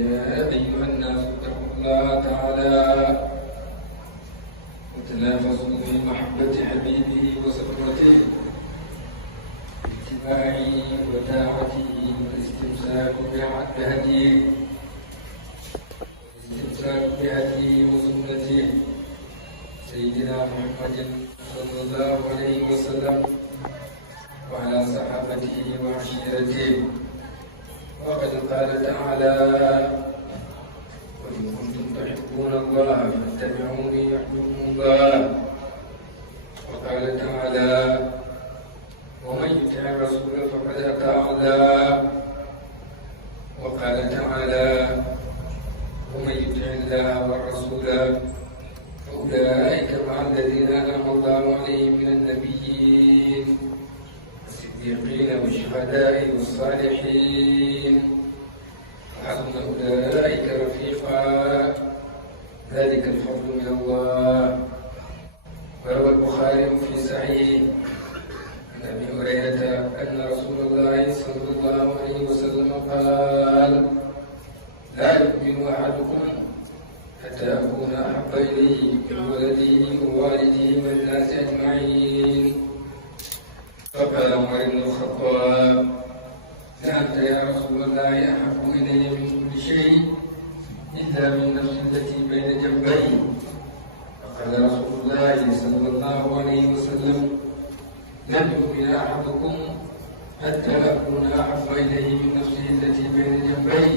يا أيها الناس اتقوا الله تعالى وتنافسوا في محبة حبيبه وصفوته باتباعه وطاعته والاستمساك بهديه وسنته سيدنا محمد صلى الله عليه وسلم وعلى صحابته وعشيرته. وقد قال تعالى: وإن كنتم تحبون الله فاتبعوني يحببكم الله. وقال تعالى: ومن يطع الرسول فقد أطاع الله. وقال تعالى: ومن يطع الله والرسول فأولئك مع الذين أنعم الله عليهم من النبيين والصديقين والشهداء والصالحين وحسن أولئك رفيقا ذلك الفضل من الله. وروى البخاري في صحيحه عن أبي هريرة أن رسول الله صلى الله عليه وسلم قال: لا يؤمن أحدكم حتى أكون أحب إليه من ولده ووالده والناس أجمعين. فقال عمر بن الخطاب: لأنت يا رسول الله أحب إلي من كل شيء إلا من نفسي التي بين جنبي. فقال رسول الله صلى الله عليه وسلم: لن يؤمن أحدكم حتى أكون أحب إليه من نفسه التي بين جنبي.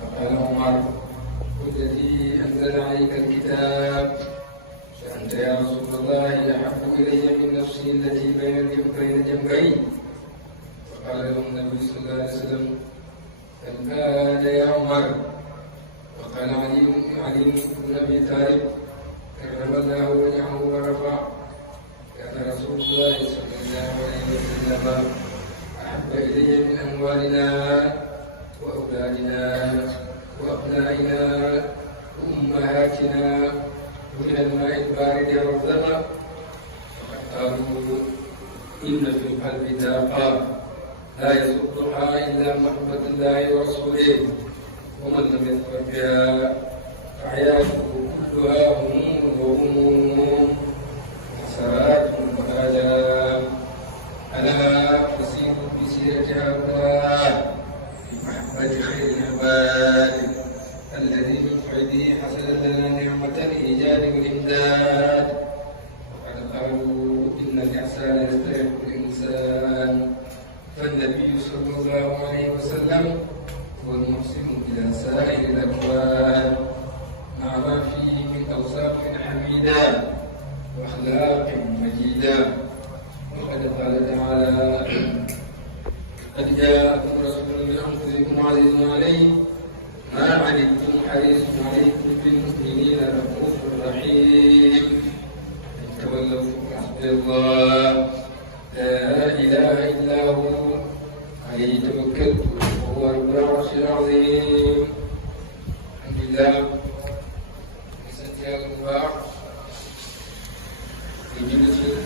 فقال عمر: والذي أنزل عليك الكتاب فأنت يا رسول الله أحب إلي من نفسي التي بين جنبي. فقال له النبي صلى الله عليه وسلم: الآن يا عمر. وقال علي بن أبي طالب كرم الله وجهه ورفع: كان رسول الله صلى الله عليه وسلم أحب إلي من أموالنا وأولادنا وأبنائنا وأمهاتنا ومن الماء البارد والظما. فقد قالوا: إن في القلب داقة لا يصدها إلا محبة الله ورسوله، ومن لم يظفر بها فحياته كلها هموم وغموم وحسرات وآلام. ألا فسيروا بسيرة هؤلاء بمحبة خير العباد الذي من فعله حصلت لنا نعمة الإيجاد والإمداد. وقد قالوا: إن الإحسان يستحق الإنسان. فالنبي صلى الله عليه وسلم هو المحسن إلى سائر الأكوان مع ما فيه من أوصاف حميدة وأخلاق مجيدة. وقد قال تعالى: قد جاءكم رسول من أنفسكم عزيز عليه ما عنتم حريص عليكم بالمؤمنين رؤوف رحيم. إن تولوا فحسبي الله لا إله إلا هو عليه توكلت وهو رب العرش العظيم. الحمد لله.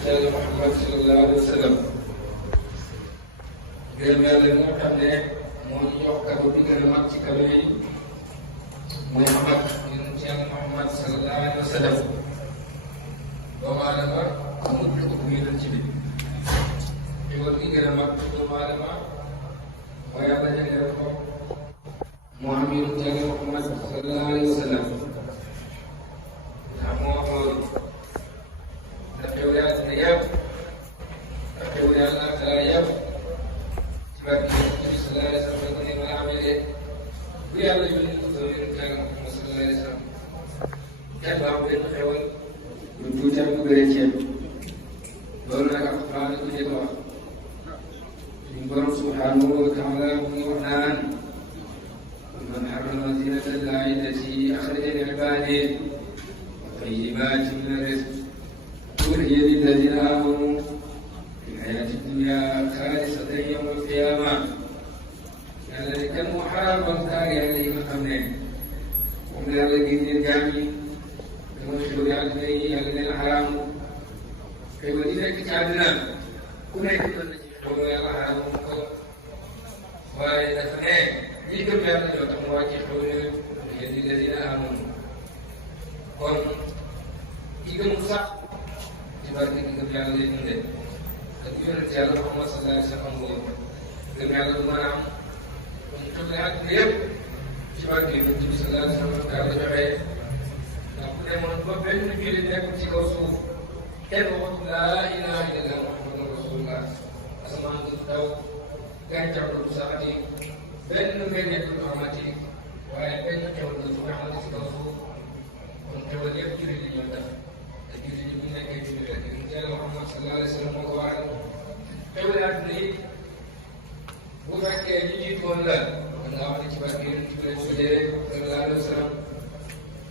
Yàlla Muhammad sallallahu alayhi wa sallam gërëm yàlla moo xam ne moo ñu jox kado bi gën a mag ci kado yi mooy Muhammad yonent Yàlla Muhammad sallallahu alayhi wa sallam. doomu aadama amul lu ëpp yonent bi. xéwal gi gën a mag doomu aadama mooy Yàlla jagleel ko moo am yonent Yàlla Muhammad sallallahu alayhi wa sallam. ndax moo am loolu ndax yow yaa dina yàpp ndax yow yàlla dara yàpp ci barke Nabi sallallahu alayhi wa sallam ko ne mën a amee de bu yàlla yónni ko doon yónni Yàlla Muhammad sallallahu alayhi wa sallam kenn baax benn xewal lu tuuti ak lu bëri ceeb loolu nag alquran ko jëkk wax suñu borom subhanahu wa taala mu ngi wax naan man harrama zinata llahi allati axraja li ibaadihi wa tayyibaati min ar-rizq وهي للذين آمنوا في الحياة الدنيا خالصة يوم القيامة. يعني كان محرم بالتالي عليه محمد ومن الذين الجامي المشهور عليه الذين الحرام في مدينة كتابنا كنا يكون الحرام وإذا فنان ñi gëm yàlla ñoo tax mu wàcce xew yooyu yéen di leen dina amoon kon ki gëm sax ci barke ki gëm yàlla lay dundee ak yonent yàlla Muhammad sallallahu alayhi wa sallam woon gëm yàlla du mën a am kon ñu toog ak yëpp ci barke yonent bi sallallahu alayhi wa sallam yàlla joxe ndax bu demoon ba benn jullit nekkul ci kaw suuf kenn waxut laa ilaha illallah muhammadun rasulullah asamaan du taw gàncax du saxati benn mbir du amati waaye benn xew du amati ci kaw suuf kon xewal yëpp jullit yi ñoo tax te jullit yi bu nekkee jullit rek ñu Yàlla Muhammad sallallahu alayhi wa sallam moo ko waral xewal àdduna yi bu fekkee ñu jiitu woon la kon nga wax ne ci barke yonent bi lañ ko jëlee sallallahu alayhi wa sallam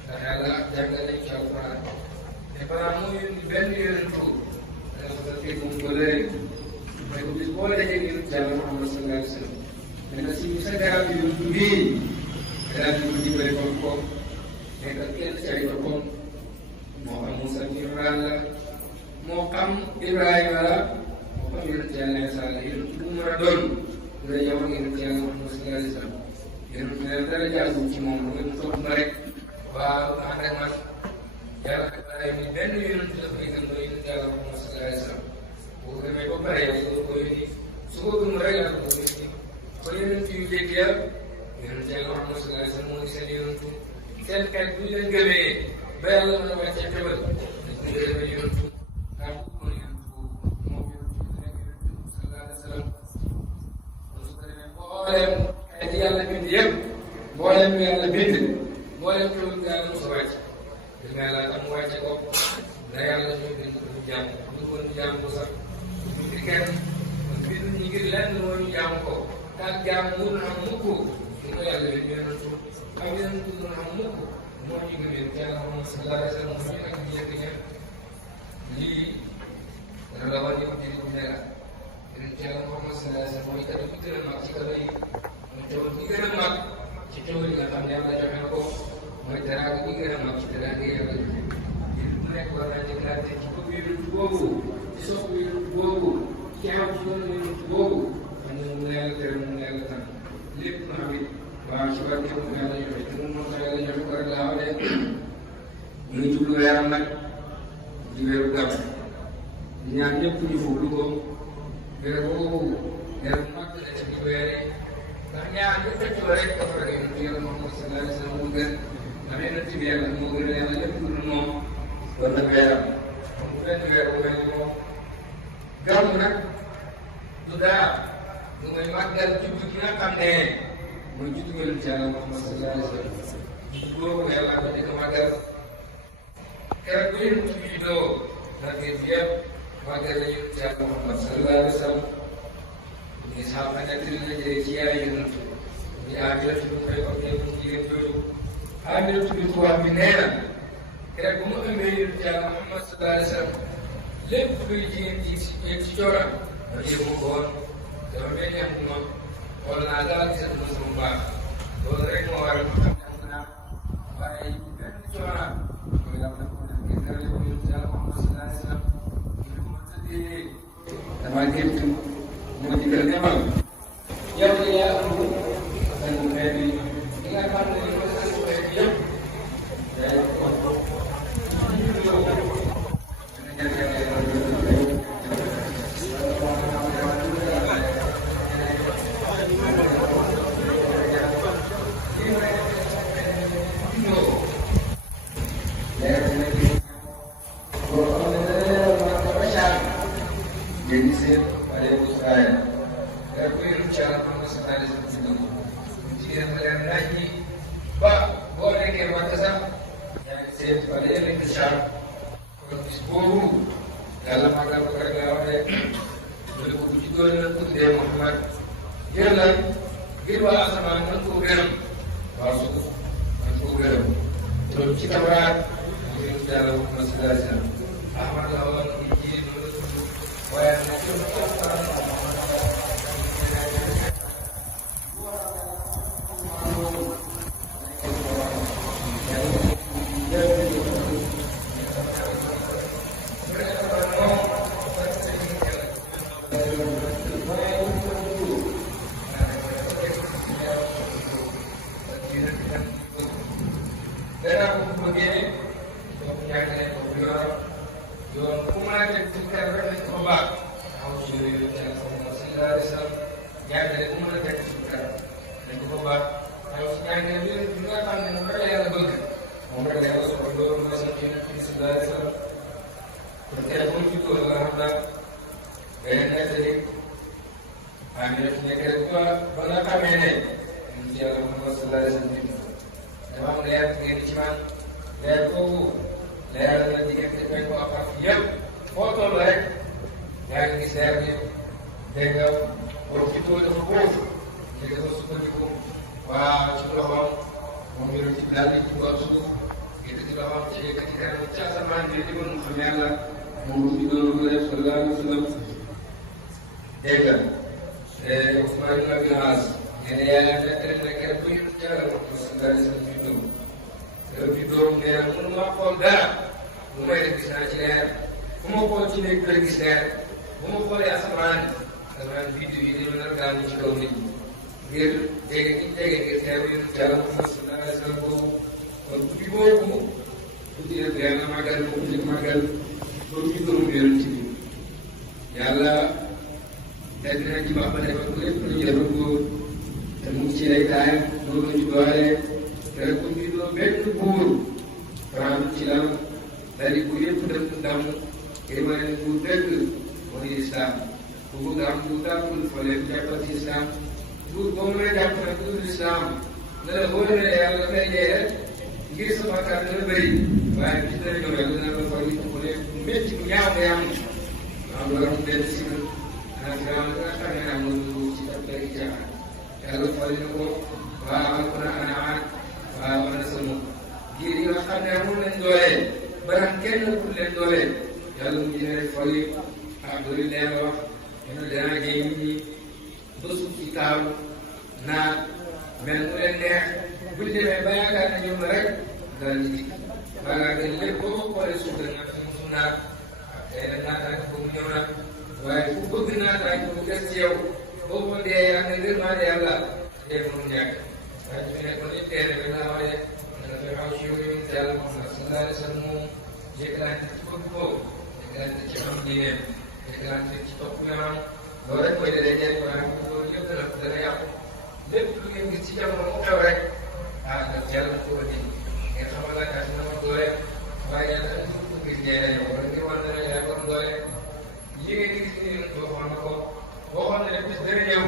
ndax yàlla jàngal nañ ci alquran te balaa muy yónni benn yonentu dana ko def moom ko léegi mais bu bis boo dajee yonent Yàlla Muhammad sallallahu alayhi wa sallam dana si sa garab yi yonentu bii garab yi ko dimbale comme comme nekk ak kenn ci ay boppam moo xam Moussa bi Imran la moo xam Ibrahima la moo xam yonent Yàlla Isa la yonent bu mu mën a doon bu dee yow ak yonent Yàlla Muhammad sallallahu alayhi wa sallam yonent ne dara jaagu ci moom lu mu topp ma rek waaw ànd ak man yàlla ak ni benn yonent la koy gëm mooy yonent Yàlla Muhammad sallallahu alayhi wa sallam boo ko gëmee ba pare yow ko yónni su ko gëm rek yàlla ko yónni ko yonent yu njëkk ya yonent Yàlla Muhammad sallallahu alayhi wa sallam moo di seen yonent seen xeet bu ñu leen gëmee ba yàlla mën a wàccee xewal dañ ko gëmee yonent ndax moom yonent moom yonent bi nekk yonent sallallahu alayhi wa sallam su ko defee mbooleem xeet yàlla bind yëpp mbooleem yàlla bind mbooleem xewal yàlla mos a wàcc gëm yàlla tam mu wàcce ko da yàlla ñoo bind ko ñu jàmm ñu ko ñu jàmm ko sax di kenn kon bind ñu ngir lenn moo ñu jàmm ko tax jàmm mun na am mukk ñu ko yàlla bind yonent ak yonent mun na am mukk moo ñu gëm yéen Yàlla Muhammad sallallahu alayhi wa sallam ñu ak ñu yëg ñëpp lii dana la war yow di ñu ne la yonent Yàlla Muhammad sallallahu alayhi wa sallam mooy kat bi gën a mag ci kado yi mooy xewal bi gën a mag ci xewal yi nga xam ne yàlla joxe na ko mooy teraanga bi gën a mag ci teraanga yàlla joxe yéen bu nekk war naa jëkkaate ci bëgg yonent boobu ci sopp yonent boobu ci am ci yoonu yonent boobu xam ne mu yàlla tere mu yàlla tànn lépp na am it waaw ci barke mu yàlla joxe te moom moo tax yàlla joxe ko rek laa waxee ñu ngi jublu weeram nag di weeru gàmm ñaan ñëpp ñu fuglu ko weer boobu weer bu mag la ci weere ndax ñaar ñu feccoo rek dafa rek yonent Yàlla Muhammad sallallahu alayhi wa sallam mu gën am yonent bi yàlla moo gën a yàlla lépp lu dul moom kon nag weeram moom bu benn weer bu mel ni moom gàmm nag du daa lu mooy màggal juddu gi nga xam ne mooy juddu yonent Yàlla Muhammad sallallahu alayhi wa sallam juddu boobu yàlla ko di ko màggal keroog bu yonent bi juddoo ndax ngeen fi yëpp màggal la yonent Yàlla Muhammad sallallahu alayhi wa sallam ñu sax na nekk li la jëlee ci yaay yonent di Aminatu ñu koy wax ne mu jigéen jooju Aminatu bi tubaab bi nee na keroog bu mu ëmbee yonent Yàlla Muhammad sallallahu alayhi wa sallam lépp luy jigéen ci cooram ma yëngu ko woon dama mel ni amul ma xool naa daal gisatu ma sama baax loolu rek moo waral ma xam ne am naa waaye benn coonaam mooy la ko def ngir dara ko yonent Yàlla Muhammad sallallahu alayhi wa sallam ñu ma tëddee dama gént moo digal ne ma yow de yaa ëmb sangu xeet yi li nga xam ne mooy sangu xeet yi yëpp day ko mu bëggee donc jàngale ko bu yoon ku mën a teg ci kër rek nañ ko baax aw ci yooyu teel ko moom sallallahu alayhi wa sallam jàngale ku mën a teg ci kër nañ ko baax aw ci jàngale bi nga xam ne moom rek la yàlla bëgg moom rek la yàlla soxla loolu mooy sant yonent bi sallallahu alayhi wa sallam kon téléphone bi ko la xam naa day nettali am na fi nekk rek ba nga xamee ne ñun ci yàlla Muhammad sallallahu alayhi wa sallam dafa am leer ngeen ci man leer boobu leer la diggante bañ ko ak yëpp foo toll rek yaa ngi gis leer bi dégg nga boo ci tool dafa foofu ñu dafa sukkandiku waaw ci loxoom moom yore ci daal di ci wax suuf yëkkati loxoom ci yëkkati kanam ci asamaan bi di mën xam yàlla moom ci doon ko def sallallahu alayhi wa sallam dégg nga Ousmane ibn Abi As nee na yàlla nekk na kenn bu ñu jaral sallallahu alayhi wa sallam yow bi doom nee na mënu ma xool dara bu may def gis naa ci leer fu ma xool ci néeg bi gis leer bu ma xoolee asamaan biddiw yi dañu nar daal ci kaw nit ñi ngir jege gi jege ngir teew yi yàlla Muhammad sallallahu alayhi wa sallam boobu kon guddi boobu guddi nag yàlla màggal ko guddi màggal loolu ci doomu yonent bi yàlla teg na ci wax ba defal ko lépp lu ñu defal ko te mu ngi ci ay taayam loolu la ñu doole te rek bu ñu doon benn buur faram ci la dari bu yëpp def ndam ngir ma ne bu dëgg moo di islam bu bëgg am bu tàkkul fa leen jàppal ci islam buur boo mën a jàpp nag dul islam ne la boo demee yàlla dafay dee rek ngir sa bakkaar dana bëri waaye bis dana ñëw yàlla dina la fay mu ne métti bu ñaaw nga yam waaw loolu am benn si ana firawna nga xam ne am na ci ab léegi jaaxal yàlla fay na ko waaw ko na ana aan waaw ana sama ngir yi nga xam ne amul nañ doole barax kenn pour leen doole yàlla mu dina leen fay doole leen wax ñu danaa jëy nit ñi ba suuf ci kaaw naat mel mu leen neex buñ demee ba yaakaar ne ñoom la rek daal di dikk waaye dañ lépp boo ko xoolee suuf la nga xam ne mu naat tey nag naataange boobu ñëw na waaye ku bëgg naataange boobu des ci yow boo ko dee ak ne ngërmaande yàlla dee mënu ñàkk waaye ñu fi nekkoon it teel rek laa waxee nga dafay xaw ci yow yow yàlla Muhammad sallallahu alayhi wa sallam moom jékkalante ci bëgg boobu jékkalante ci am diineem jékkalante ci topp ñoom loolu rek mooy dalee njëriñ waaye loolu yëpp dana yàqu lépp lu ngeen gis ci jamono mu xew rek daf yàlla na ko indi ngeen xamal la kat na ma doole waaye yàlla na ko ngir njëriñ yow wala ngir war na la yaa kon doole yi ngeen gis nii waxoon na ko waxoon na ne bis dana ñëw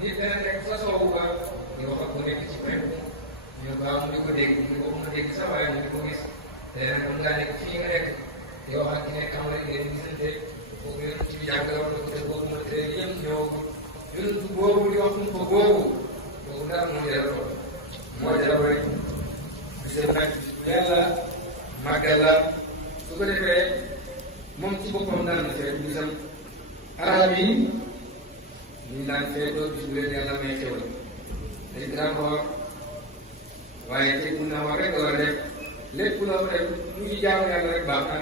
nit dana nekk sa soowu ba ñu wax ak mu nekk ci même ñu baax mu di ko dégg ñu ko mu dégg sax waaye ñu di ko gis te nag mën ngaa nekk fii nga nekk yow ak ki nekk am rek ngeen gisante boobu yéen ci jàngaloon na ko te boobu ma tëddee yéen ñëw yéen boobu di wax ko boobu daal moo jëral ko moo jëral rek gisee nag yàlla màggal la su ko defee moom ci boppam daan na fee bisam arab yi ñu daan fee doo bis bu leen yàlla may xewal dañ daan ko wax waaye tey mun naa wax rek war a def lépp loo def lu ci jaamu yàlla rek baax na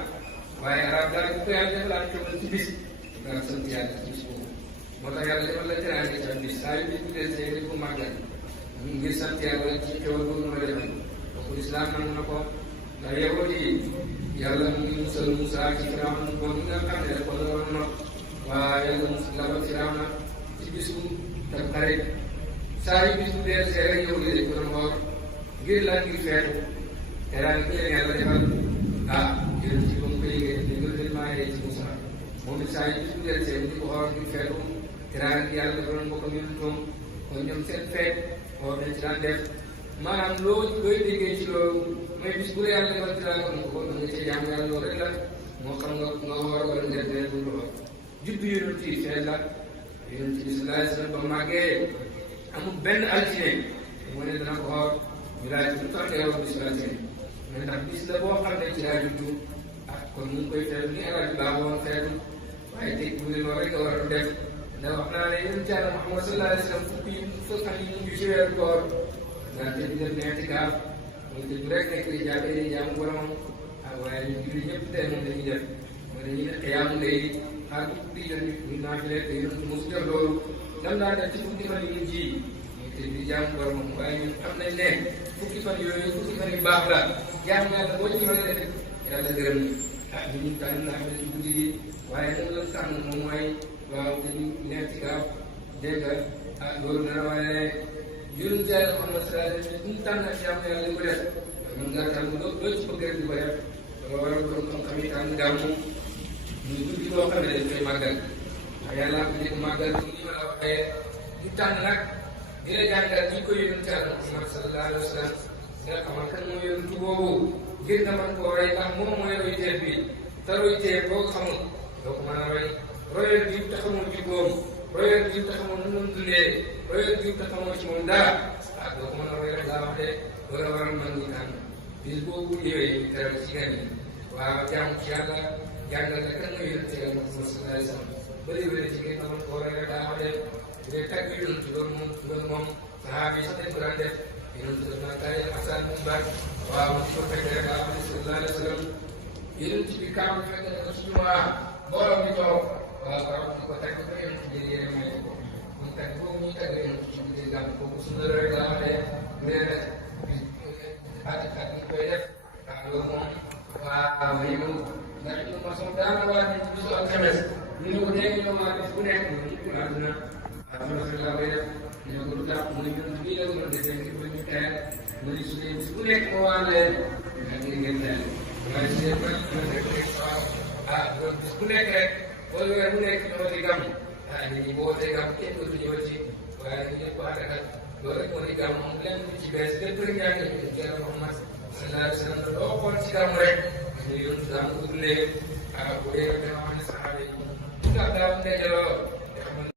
waaye arab daal bu ko yàlla defalaat xewal ci bis daan sant yàlla ci bis boobu moo tax yàlla defal la teraanga ci am bis saa yu bis bu dee see dañ ko màggal ngir sant yàlla ci xewal boobu ma defal donc islam nangu na ko ndax yow yi yàlla mu ngi musal Musaa ci Firawna bon ñi nga xam ne dafa doon not waa yàlla musal la Firawna ci bisu Tamxarit saa yu bis bu dee see rek yow li dañ ko doon xool ngir lan ngir feetu teraanga ci leen yàlla defal jël ci ba mu ko yëgee dañ ko leen maa yee ci Musaa moom it saa yu bis bu dee see ñu ko xool ngir feetu teraanga yàlla dafa doon bokk ñun ñoom kon ñoom seen feet xool dañ ci daan def maanaam looy déggee ci loolu mooy bis bu la yàlla defal teraanga mu ko da nga cee jaamu yàlla loolu rek la moo xam nga war a wala nga def beneen bu lool juddu yonent yi feet la yonent bi sallallahu alayhi wa sallam ba màggee amul benn altine mu ne dana ko xool ñu laaj lu tax teewal bis altine mais ndax bis la boo xam ne ci laa juddu kon mu ngi koy feetu ni alal bi baaxoon feetu waaye tey bu ne loolu rek nga war a def ndax wax naa ne yonent yàlla Muhammad sallallahu alayhi wa sallam fukki fan yi mujj ci weeru koor nga te di def ñeenti kaaf mooy te du rek nekk di jàppe di jaamu boromam waaye ñu julli ñëpp tey moom dañuy def mooy dañuy ne xiyaamu ngay xaar bu di jot ñu naa fi lekk yonent mosu def loolu dam daa def ci fukki fan yi mujj yi muy te di jaamu boromam waaye ñun xam nañ ne fukki fan yooyu fukki fan yu baax la jaamu yàlla boo ci mën a def yàlla gërëm na ñu tànn naa xam ne ci guddi gi waaye moom la tànn moom mooy waaw dañu nekk ci kaw dégg nga loolu dana waaye ne yonent yàlla Muhammad sallallahu alayhi wa sallam ñu tànn ak jaamu yàlla ko def mën ngaa tànn loo ci bëgg rek di ko def dama war a doon xam-xam yi tànn gàmmu ñu guddi loo xam ne dañ koy màggal yàlla ko nekk màggal ni ma la waxee ñu tànn nag di la jàngal ñi ko yonent yàlla Muhammad sallallahu alayhi wa sallam nga xamal kan mooy yonent boobu ngir nga mën koo roy ndax moom mooy royteef bi te royteef boo ko xamul doo ko mën a roy royal jiw te xamul jikkoom royal jiw te xamul nu mu dundee royal jiw te xamoo ci moom dara doo ko mën a roy rek laa wax de wala waral man ñi tànn bis boobu ñëwee teral ci gan yi waaw jaamu ci yàlla jàngal la kan mooy yonent yàlla Muhammad sallallahu alayhi wa sallam bëri wéne ci ngeen xamal koo roy rek daa wax de ngay tàgg yonent loolu moom sahaaba yi sax dañ ko daan def yonent def naa kaay asaan mu baax waaw ci ko fekk rek daa wax ne sallallahu alayhi wa sallam yonent bi kaam fekk na ko suñu waa mbooloo mi toog waaw waaw ñu ko tàgg ba yonent bi yéene may ko ñu tàgg boobu ñuy tàgg yonent ci biir gàmm kooku suñu la rek daa wax ne mais nag at ñu koy def waaw loolu moom waaw may moom ndax ñu mosom daana waa ne ci bisu alxames ñu ne ko léegi ñoom waa def bu nekk àdduna alhamdulilah laa koy def ñu ne ko lu tax mu ne ñun bii la ko doon defee ngir ba ñu teel mu ne su dee bis bu nekk ma waa leen ak ngir ngeen teel waaye su dee ba ñu rek waaw loolu bis bu nekk rek wala weer bu nekk ñoo di gàmm nit ñi boo wootee gàmm kenn dootu ñëw ci waaye ñu ñëpp waa Dakar loolu rek moo di gàmm moom lenn lu ci bees lépp rek yaa ngi ñu Yàlla Muhammad sallallahu alayhi wa sallam doo xool ci gàmm rek ñu yoon gàmm bu dundee bu dee nga xam ne saxaaba yi ñu tax daaw dajaloo